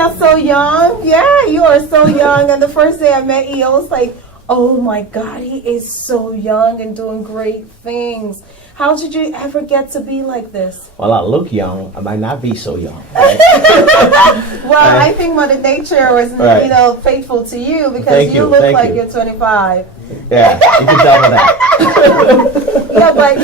You're so young. Yeah, you are so young. And the first day I met you, I was like, oh my God, he is so young and doing great things. How did you ever get to be like this? Well, I look young. I might not be so young. Right? Well, I think Mother Nature was, right. faithful to you because you look like you're 25. Yeah, you can tell me that. Yeah, but,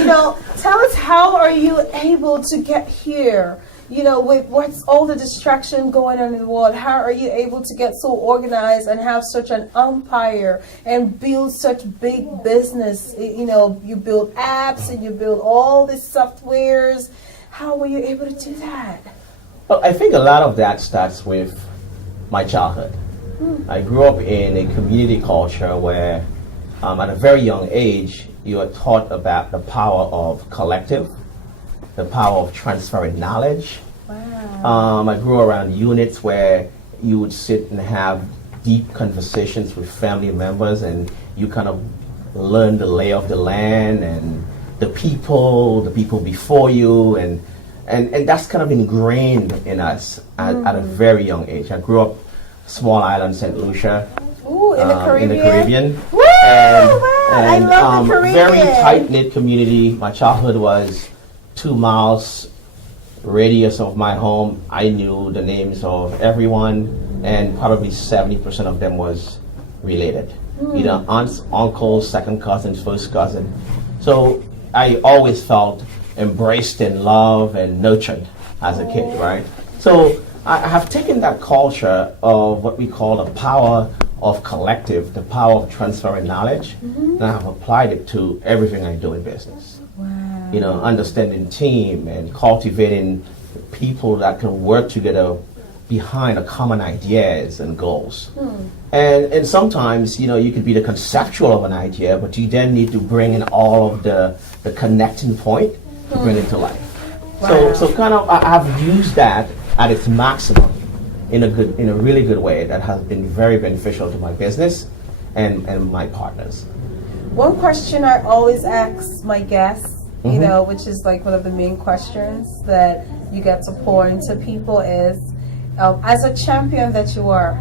tell us, how are you able to get here? With what's all the distraction going on in the world, how are you able to get so organized and have such an empire and build such big business? You build apps and you build all these softwares. How were you able to do that? Well, I think a lot of that starts with my childhood. I grew up in a community culture where at a very young age, you are taught about the power of collective, the power of transferring knowledge. Wow. I grew around units where you would sit and have deep conversations with family members, and you kind of learn the lay of the land and the people before you, and that's kind of ingrained in us at a very young age. I grew up small island, St. Lucia. Ooh, in the Caribbean. In the Caribbean. Woo! And I love the Caribbean. Very tight-knit community. My childhood was 2 miles radius of my home. I knew the names of everyone, and probably 70% of them was related. Either aunts, uncles, second cousins, first cousin. So I always felt embraced and loved and nurtured as a kid, right? So I have taken that culture of what we call the power of collective, the power of transferring knowledge, and I have applied it to everything I do in business. Wow. Understanding team and cultivating people that can work together behind a common ideas and goals. And sometimes, you could be the conceptual of an idea, but you then need to bring in all of the connecting point to bring it to life. Wow. So kind of I've used that at its maximum in a really good way that has been very beneficial to my business and my partners. One question I always ask my guests, which is like one of the main questions that you get to pour into people is, as a champion that you are.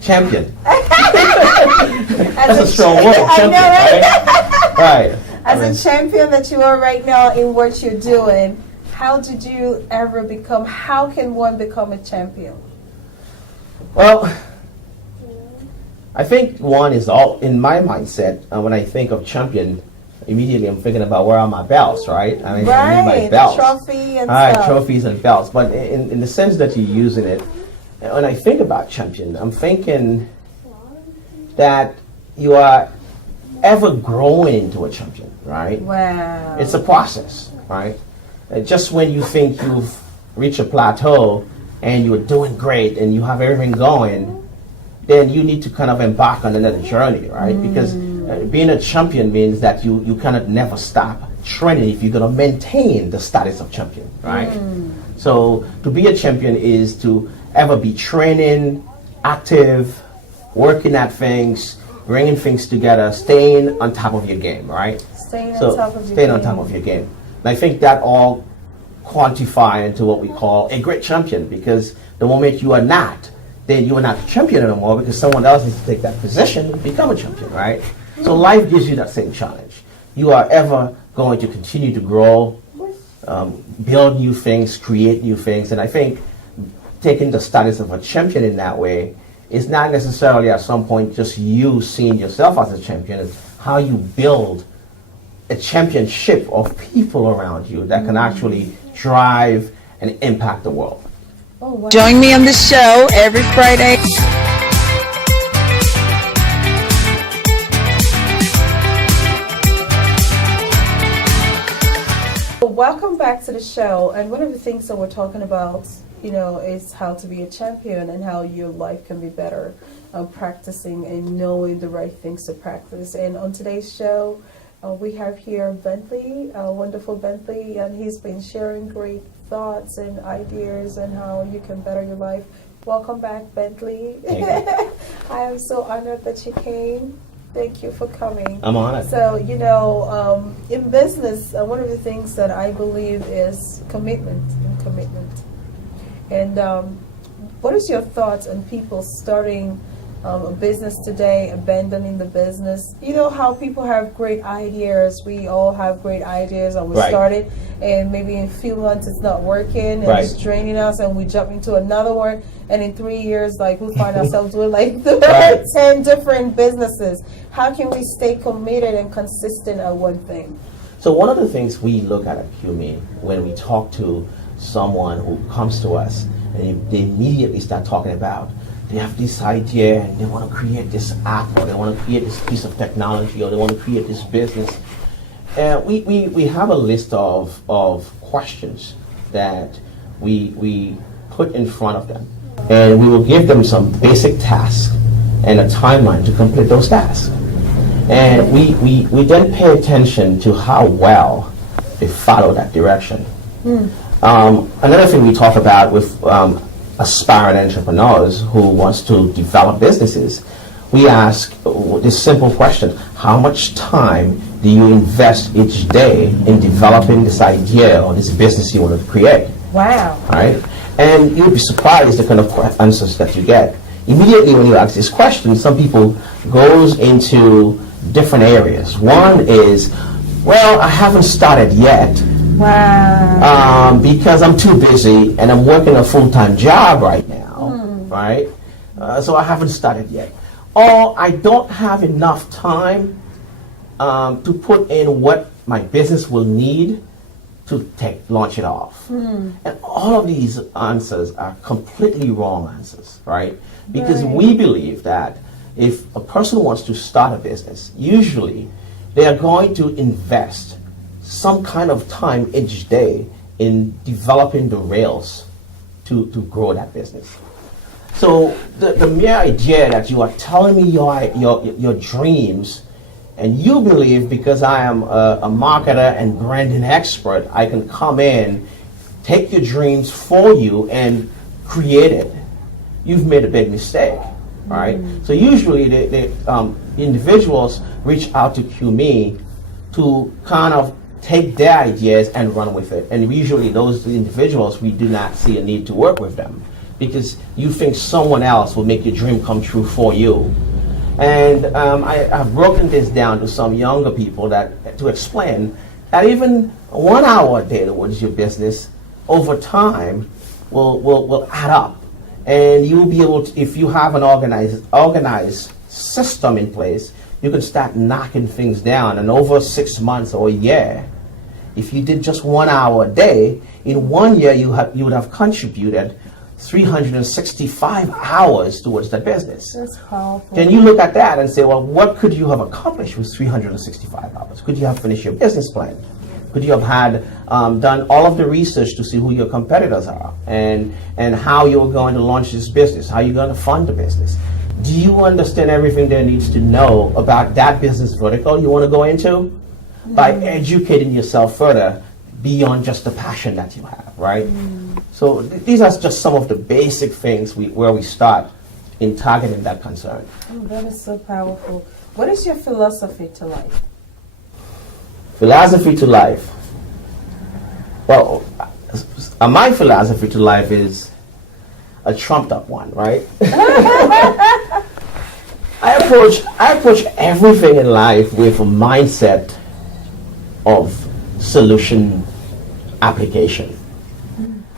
Champion. That's a strong word, champion, right? Right. As a champion that you are right now in what you're doing, how did you ever how can one become a champion? Well, I think one is all, in my mindset, when I think of champion, immediately I'm thinking about where are my belts, right? I need my belts. The trophy and stuff. Trophies and belts. But in the sense that you're using it, when I think about champion, I'm thinking that you are ever growing into a champion, right? Wow. It's a process, right? Just when you think you've reached a plateau and you're doing great and you have everything going, then you need to kind of embark on another journey, right? Because being a champion means that you kind of never stop training if you're going to maintain the status of champion, right? So to be a champion is to ever be training, active, working at things, bringing things together, staying on top of your game, right? Staying on top of your game. And I think that all quantify into what we call a great champion, because the moment you are not, then you are not the champion anymore, because someone else needs to take that position and become a champion, right? So life gives you that same challenge. You are ever going to continue to grow, build new things, create new things, and I think taking the status of a champion in that way is not necessarily at some point just you seeing yourself as a champion. It's how you build a championship of people around you that can actually drive and impact the world. Oh, wow. Join me on the show every Friday. Welcome back to the show. And one of the things that we're talking about, is how to be a champion and how your life can be better practicing and knowing the right things to practice. And on today's show, we have here Bentley, wonderful Bentley, and he's been sharing great thoughts and ideas and how you can better your life. Welcome back, Bentley. I am so honored that you came. Thank you for coming. I'm honored. So, in business, one of the things that I believe is commitment. And What is your thoughts on people starting a business today, abandoning the business? You know how people have great ideas. We all have great ideas, and we Right. start it, and maybe in a few months it's not working, and Right. it's draining us, and we jump into another one, and in 3 years, like, we find ourselves with like Right. 10 different businesses. How can we stay committed and consistent at one thing? So one of the things we look at QME when we talk to someone who comes to us, and they immediately start talking about, they have this idea and they want to create this app, or they want to create this piece of technology, or they want to create this business. We have a list of questions that we put in front of them. And we will give them some basic tasks and a timeline to complete those tasks. And we then pay attention to how well they follow that direction. Another thing we talk about with aspiring entrepreneurs who wants to develop businesses, we ask this simple question: how much time do you invest each day in developing this idea or this business you want to create? Wow. Right? And you'll be surprised the kind of answers that you get. Immediately when you ask this question, some people goes into different areas. One is, well, I haven't started yet. Wow. Because I'm too busy and I'm working a full-time job right now, right? So I haven't started yet. Or I don't have enough time to put in what my business will need to launch it off. And all of these answers are completely wrong answers, right? Because we believe that if a person wants to start a business, usually they are going to invest some kind of time each day in developing the rails to grow that business. So the mere idea that you are telling me your dreams, and you believe because I am a marketer and branding expert, I can come in, take your dreams for you and create it, you've made a big mistake, right? So usually the individuals reach out to QME to kind of take their ideas and run with it. And usually those individuals, we do not see a need to work with them because you think someone else will make your dream come true for you. And I've broken this down to some younger people to explain that even 1 hour a day towards your business over time will add up. And you'll be able to, if you have an organized system in place, you can start knocking things down. And over 6 months or a year, if you did just 1 hour a day, in 1 year you would have contributed 365 hours towards that business. That's powerful. Then you look at that and say, well, what could you have accomplished with 365 hours? Could you have finished your business plan? Could you have had done all of the research to see who your competitors are and how you're going to launch this business, how you're going to fund the business? Do you understand everything there needs to know about that business vertical you want to go into? By educating yourself further beyond just the passion that you have, right? So these are just some of the basic things where we start in targeting that concern. Oh, that is so powerful. What is your philosophy to life? Philosophy to life. Well, my philosophy to life is a trumped up one, right? I approach everything in life with a mindset of solution application,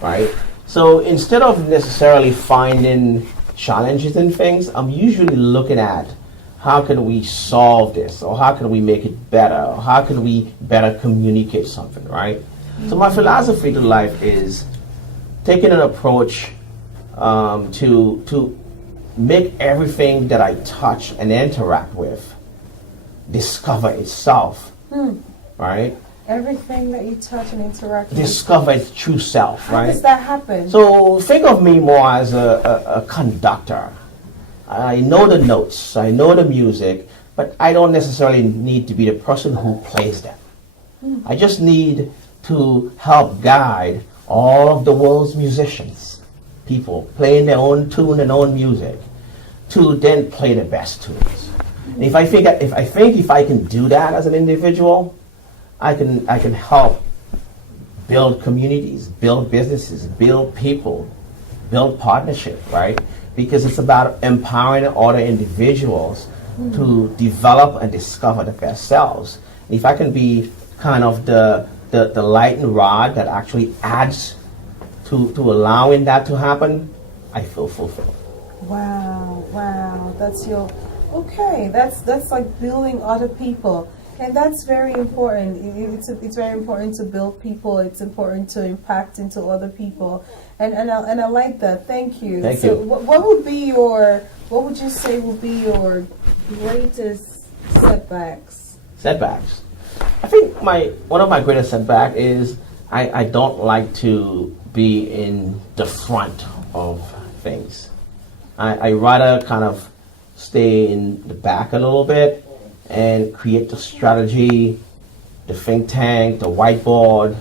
right? So instead of necessarily finding challenges in things, I'm usually looking at how can we solve this, or how can we make it better, or how can we better communicate something, right? So my philosophy to life is taking an approach to make everything that I touch and interact with discover itself, right? Everything that you touch and interact with. Discover its true self, How right? does that happen? So think of me more as a conductor. I know the notes, I know the music, but I don't necessarily need to be the person who plays them. I just need to help guide all of the world's musicians, people playing their own tune and own music, to then play the best tunes. And if I can do that as an individual, I can help build communities, build businesses, build people build partnership, right? Because it's about empowering other individuals to develop and discover their best selves. If I can be kind of the light and rod that actually adds to allowing that to happen, I feel fulfilled. Wow, that's like building other people. And that's very important. It's very important to build people. It's important to impact into other people. And I like that. Thank you. Thank so you. What would you say would be your greatest setbacks? Setbacks. I think one of my greatest setbacks is I don't like to be in the front of things. I rather kind of stay in the back a little bit and create the strategy, the think tank, the whiteboard,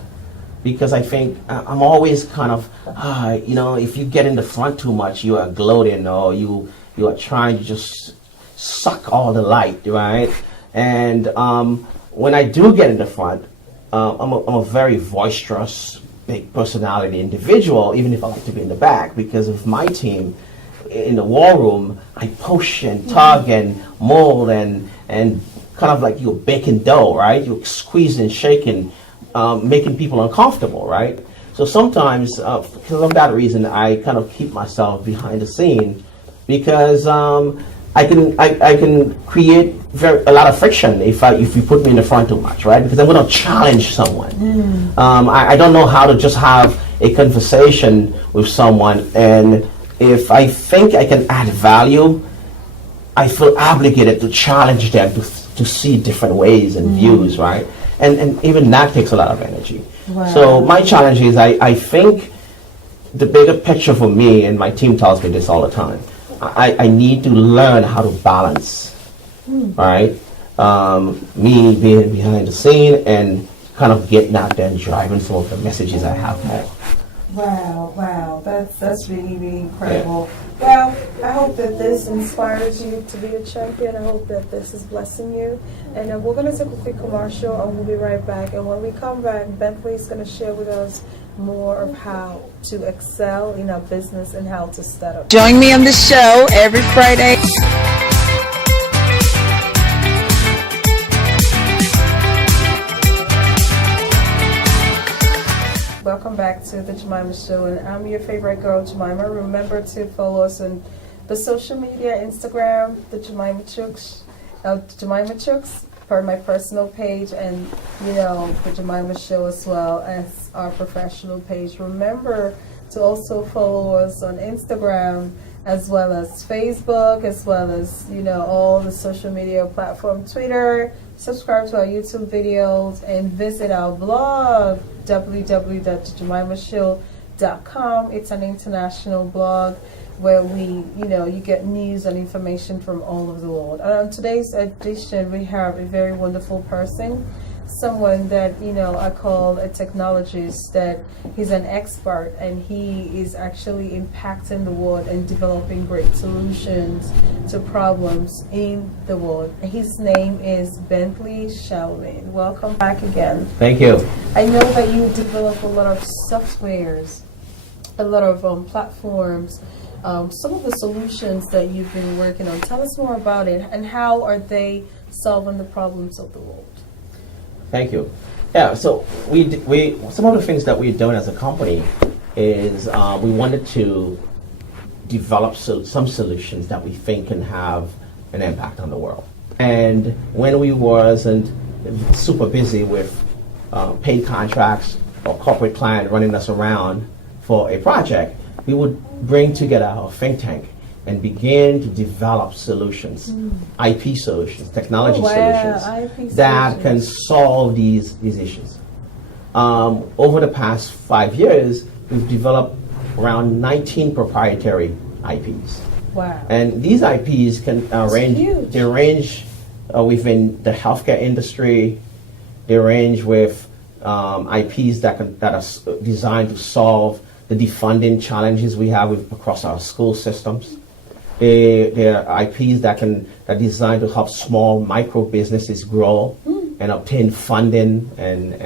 because I think I'm always kind of, if you get in the front too much, you are gloating or you are trying to just suck all the light, right? And when I do get in the front, I'm a very boisterous, big personality individual, even if I like to be in the back, because of my team. In the war room, I push and tug and mold and kind of like you're baking dough, right? You're squeezing and shaking, making people uncomfortable, right? So sometimes, because of that reason, I kind of keep myself behind the scene because I can create a lot of friction if you put me in the front too much, right? Because I'm going to challenge someone. I don't know how to just have a conversation with someone, and if I think I can add value, I feel obligated to challenge them to see different ways and views, right? And even that takes a lot of energy. Wow. So my challenge is I think the bigger picture for me, and my team tells me this all the time, I need to learn how to balance, right? Me being behind the scene and kind of getting out there and driving some of the messages I have more. Wow, that's really incredible. Yeah. Well, I hope that this inspires you to be a champion. I hope that this is blessing you. And we're going to take a quick commercial and we'll be right back. And when we come back, Bentley is going to share with us more of how to excel in our business and how to start up. Join me on the show every Friday. Welcome back to the Jemimah Show, and I'm your favorite girl, Jemimah. Remember to follow us on the social media, Instagram, the Jemimah Chuks, for my personal page, and the Jemimah Show as well as our professional page. Remember to also follow us on Instagram as well as Facebook, as well as all the social media platforms, Twitter. Subscribe to our YouTube videos and visit our blog, www.jemimahshow.com. It's an international blog where you get news and information from all over the world. And on today's edition, we have a very wonderful person, someone that I call a technologist, that he's an expert and he is actually impacting the world and developing great solutions to problems in the world. His name is Bentley Charlemagne. Welcome back again. Thank you. I know that you develop a lot of softwares, a lot of platforms, some of the solutions that you've been working on. Tell us more about it and how are they solving the problems of the world? Thank you. Yeah, so we some of the things that we're doing as a company is we wanted to develop some solutions that we think can have an impact on the world. And when we wasn't super busy with paid contracts or corporate client running us around for a project, we would bring together our think tank and begin to develop solutions, IP solutions, technology solutions that can solve these issues. Over the past 5 years, we've developed around 19 proprietary IPs. Wow. And these IPs can range within the healthcare industry. They range with IPs that are designed to solve the defunding challenges we have across our school systems. They are IPs that are designed to help small micro businesses grow and obtain funding and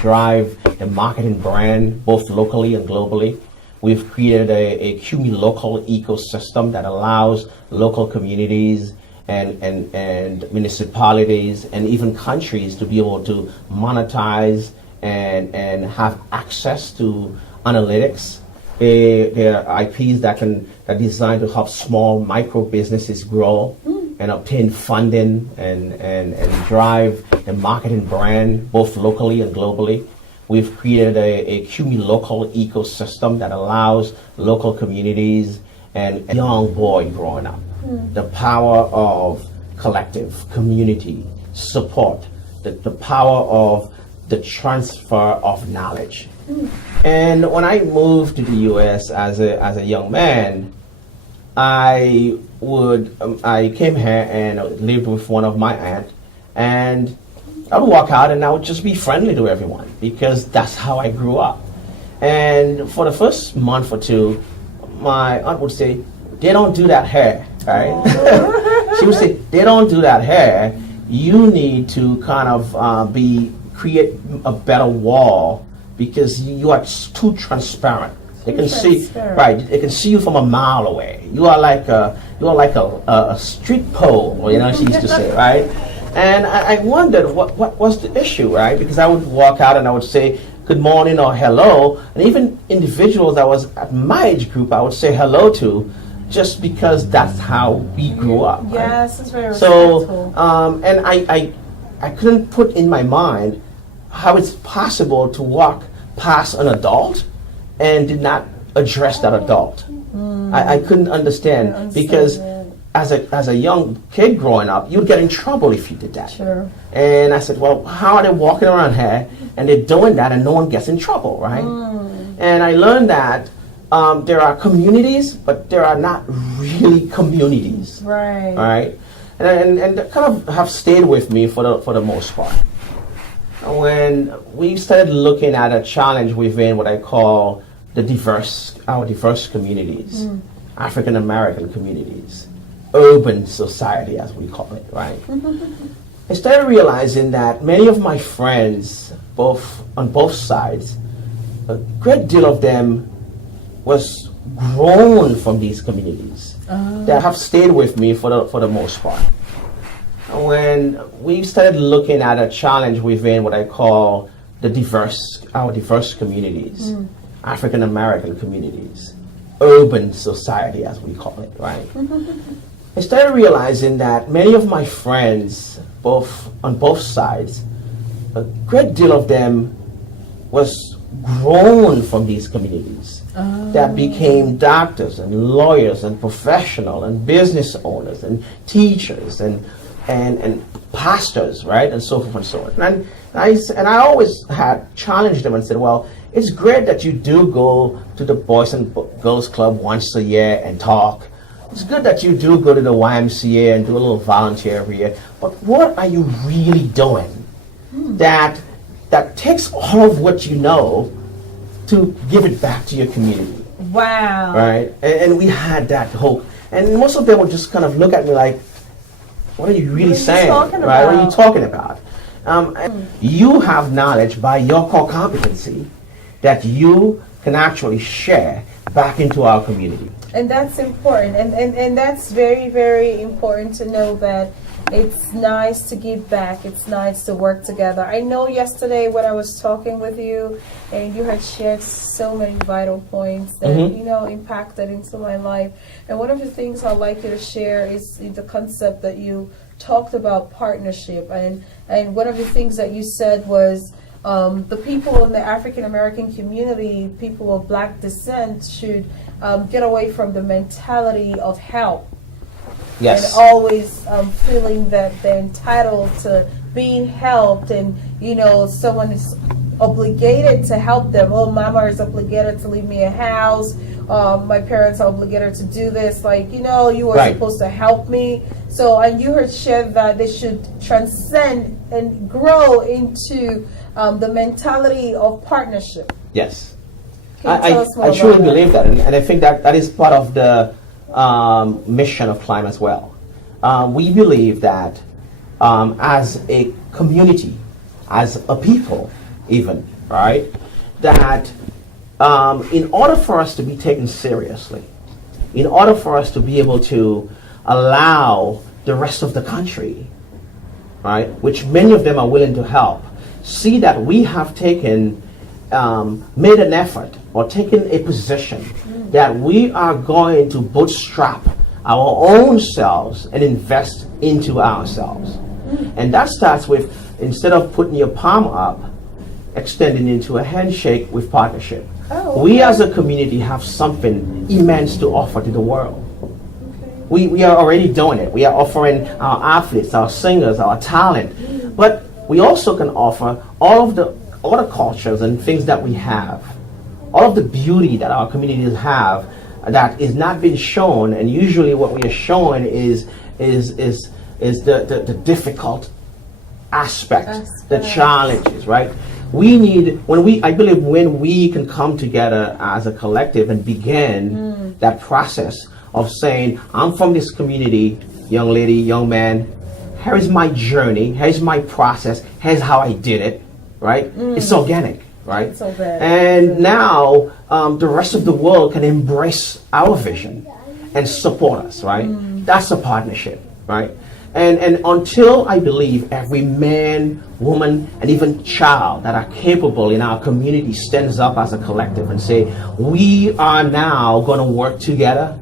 drive the marketing brand both locally and globally. We've created a CUNY local ecosystem that allows local communities and municipalities and even countries to be able to monetize and have access to analytics. There are IPs that are designed to help small micro businesses grow and obtain funding and drive the marketing brand both locally and globally. We've created a CUNY local ecosystem that allows local communities and a young boy growing up the power of collective community support, the power of the transfer of knowledge. And when I moved to the U.S. as a young man, I came here and lived with one of my aunts, and I would walk out and I would just be friendly to everyone because that's how I grew up. And for the first month or two, my aunt would say, "They don't do that here," right? She would say, "They don't do that here. You need to kind of create a better wall because you are too transparent. They can see, right? They can see you from a mile away. You are like a street pole," she used to say, right? And I wondered what was the issue, right? Because I would walk out and I would say good morning or hello, and even individuals that was at my age group, I would say hello to, just because that's how we grew up. Yes, right? it's very respectful. So, and I couldn't put in my mind how it's possible to walk past an adult and did not address that adult. I couldn't understand because as a young kid growing up, you'd get in trouble if you did that. Sure. And I said, well, how are they walking around here and they're doing that and no one gets in trouble, right? And I learned that there are communities, but there are not really communities. Right. Right? And that kind of have stayed with me for the most part. When we started looking at a challenge within what I call our diverse communities, African American communities, urban society as we call it, right? I started realizing that many of my friends, on both sides, a great deal of them was grown from these communities that have stayed with me for the most part. When we started looking at a challenge within what I call our diverse communities, African American communities, urban society as we call it, right? I started realizing that many of my friends, on both sides, a great deal of them was grown from these communities that became doctors and lawyers and professional and business owners and teachers and pastors, right, and so forth and so on. And I always had challenged them and said, well, it's great that you do go to the Boys and Girls Club once a year and talk. It's good that you do go to the YMCA and do a little volunteer every year. But what are you really doing that takes all of what you know to give it back to your community? Wow. Right? And we had that hope. And most of them would just kind of look at me like, what are you really saying? Right? What are you talking about? You have knowledge by your core competency that you can actually share back into our community. And that's important. And that's very, very important to know that it's nice to give back. It's nice to work together. I know yesterday when I was talking with you and you had shared so many vital points that, impacted into my life. And one of the things I'd like you to share is the concept that you talked about partnership. And one of the things that you said was the people in the African American community, people of Black descent, should get away from the mentality of help. Yes. And always feeling that they're entitled to being helped, and someone is obligated to help them. Oh, mama is obligated to leave me a house. My parents are obligated to do this. You were supposed to help me. So, and you heard shared that they should transcend and grow into the mentality of partnership. Yes. I truly believe that, and I think that is part of the mission of Climb as well. We believe that as a community, as a people even, right, that in order for us to be taken seriously, in order for us to be able to allow the rest of the country, right, which many of them are willing to help, see that we have taken, made an effort or taken a position that we are going to bootstrap our own selves and invest into ourselves. And that starts with, instead of putting your palm up, extending into a handshake with partnership. We as a community have something immense to offer to the world. We are already doing it. We are offering our athletes, our singers, our talent. But we also can offer all of the other cultures and things that we have, all of the beauty that our communities have that is not being shown. And usually what we are showing is the difficult aspects, the challenges, right? We need, I believe when we can come together as a collective and begin that process of saying, I'm from this community, young lady, young man, here is my journey, here's my process, here's how I did it, right? It's organic, right? So bad. And now the rest of the world can embrace our vision and support us, right? That's a partnership, right? And until I believe every man, woman, and even child that are capable in our community stands up as a collective and say, we are now going to work together,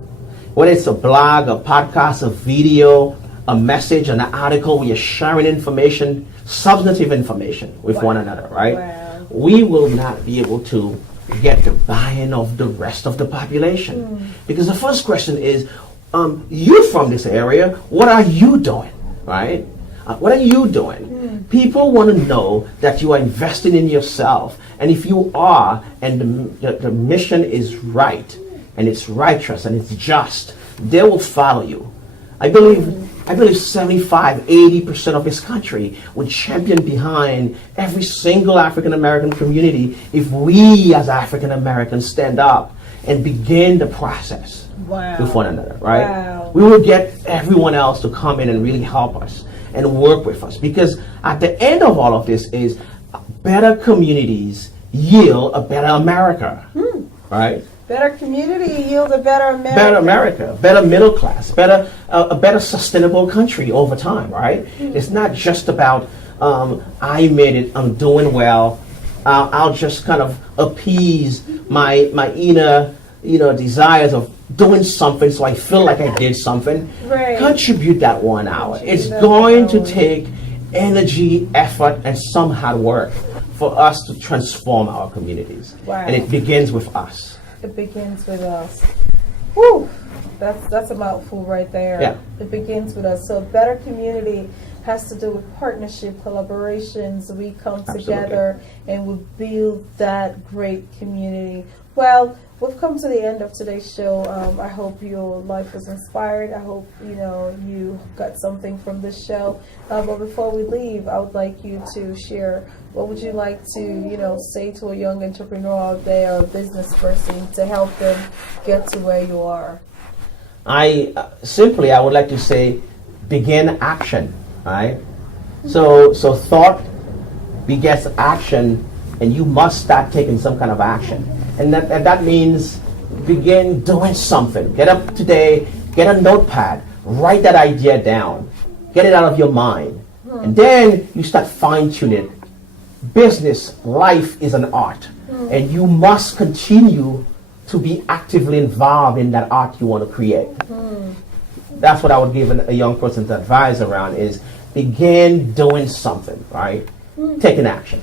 whether it's a blog, a podcast, a video, a message, an article, we are sharing information, substantive information with one another, right? Wow. We will not be able to get the buy-in of the rest of the population. Because the first question is, you're from this area, what are you doing, right? What are you doing? People want to know that you are investing in yourself. And if you are, and the mission is right, and it's righteous, and it's just, they will follow you. I believe 75, 80% of this country would champion behind every single African American community if we as African Americans stand up and begin the process with one another, right? Wow. We will get everyone else to come in and really help us and work with us, because at the end of all of this is better communities yield a better America, right? Better community yield a better America. Better America, better middle class, better a better sustainable country over time, right? It's not just about I made it, I'm doing well. I'll just kind of appease my inner desires of doing something, so I feel like I did something. Right. Contribute that 1 hour. It's going to take energy, effort, and some hard work for us to transform our communities. Wow. And it begins with us. It begins with us. Woo! That's a mouthful right there. Yeah. It begins with us. So a better community has to do with partnership, collaborations. We come together and we build that great community. Well, we've come to the end of today's show. I hope your life was inspired. I hope you got something from this show. But before we leave, I would like you to share, what would you like to say to a young entrepreneur out there, or a business person, to help them get to where you are? I would like to say, begin action. Right? So thought begets action, and you must start taking some kind of action. And that means begin doing something. Get up today, get a notepad, write that idea down, get it out of your mind. And then you start fine-tuning. Business, life is an art. And you must continue to be actively involved in that art you want to create. That's what I would give a young person to advise around, is begin doing something, right? Taking action.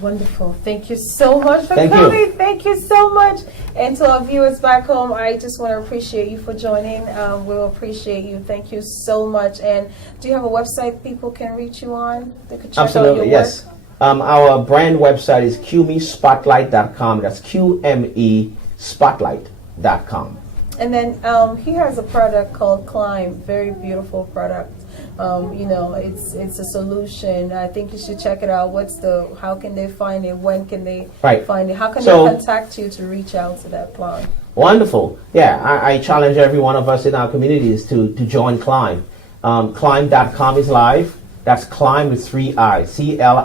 Wonderful. Thank you so much for Thank coming. you. Thank you so much. And to our viewers back home, I just want to appreciate you for joining. We'll appreciate you. Thank you so much. And do you have a website people can reach you on? They could check Absolutely, out your yes. work? Our brand website is qmespotlight.com. That's QME Spotlight.com. And then he has a product called Climb. Very beautiful product. It's a solution. I think you should check it out. How can they find it? When can they find it? How can they contact you to reach out to that Climb? Wonderful. Yeah, I challenge every one of us in our communities to join Climb. Climb.com is live. That's Climb with 3 I's. CLIIIMB.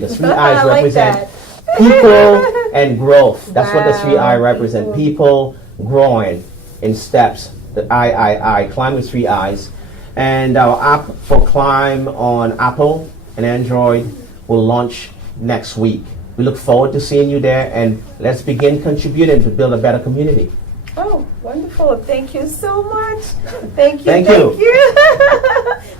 The 3 I's I like represent that. People and growth. That's what the Wow, 3I represent. People growing in steps. The I. Climb with 3 I's. And our app for Climb on Apple and Android will launch next week. We look forward to seeing you there, and let's begin contributing to build a better community. Oh, wonderful. Thank you so much. Thank you. Thank you.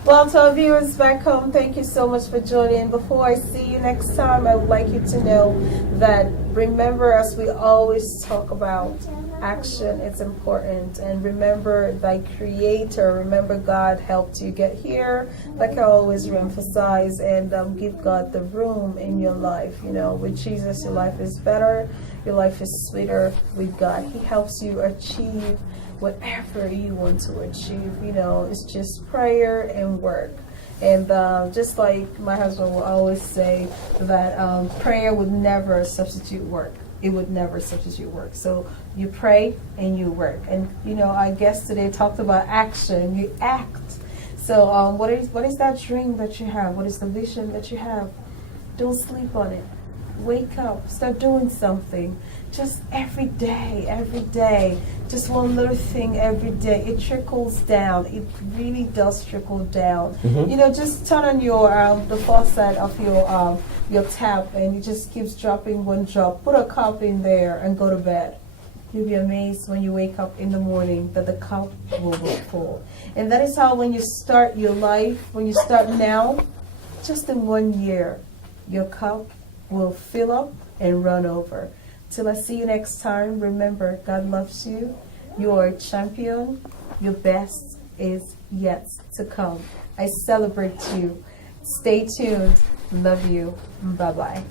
Well, to our viewers back home, thank you so much for joining. Before I see you next time, I would like you to know that remember, as we always talk about, action is important. And remember thy creator. Remember God helped you get here. Like I always reemphasize, and give God the room in your life. You know, with Jesus, your life is better. Your life is sweeter with God. He helps you achieve whatever you want to achieve. You know, it's just prayer and work. And just like my husband will always say, that prayer would never substitute work. It would never substitute work. So you pray and you work. And you know, our guest today talked about action. You act. So what is that dream that you have? What is the vision that you have? Don't sleep on it. Wake up, start doing something. Just every day. Just one little thing every day. It trickles down. It really does trickle down. Mm-hmm. You know, just turn on your the faucet of your tap, and it just keeps dropping one drop. Put a cup in there and go to bed. You'll be amazed when you wake up in the morning that the cup will be full. And that is how, when you start your life, when you start now, just in 1 year, your cup will fill up and run over. Till I see you next time, remember, God loves you. You are a champion. Your best is yet to come. I celebrate you. Stay tuned. Love you. Bye-bye.